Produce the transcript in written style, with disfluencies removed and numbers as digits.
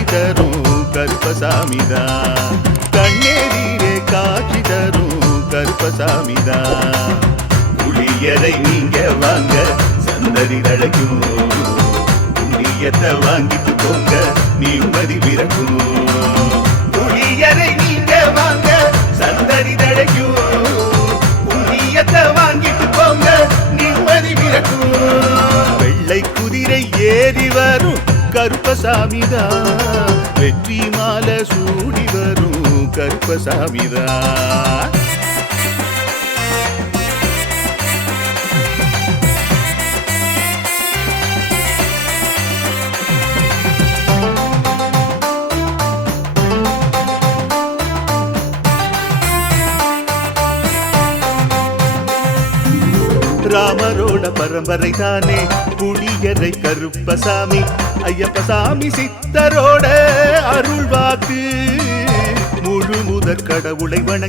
காட்சி தரும் கருப்பசாமிதான். கண்ணேரீரே காட்சி தரும் கருப்பசாமிதான். புளியரை நீங்க வாங்க சந்ததி தழைக்கும், புண்ணியத்தை வாங்கிட்டு போங்க நிம்மதி பிறக்கும். புளியரை நீங்க வாங்க சந்ததி தழைக்கும், புண்ணியத்தை வாங்கிட்டு போங்க நிம்மதி பிறக்கும். வெள்ளை குதிரை ஏறி வரும் கருப்பசாமிதான், வெற்றி மாலை சூடி வரும் கருப்பசாமிதான். ராமரோட பரம்பரை தானே புளியரை கருப்பசாமி. ஐயப்பசாமி சித்தரோட அருள்வாக்கு, முழு முதற் கடவுளை வணங்கி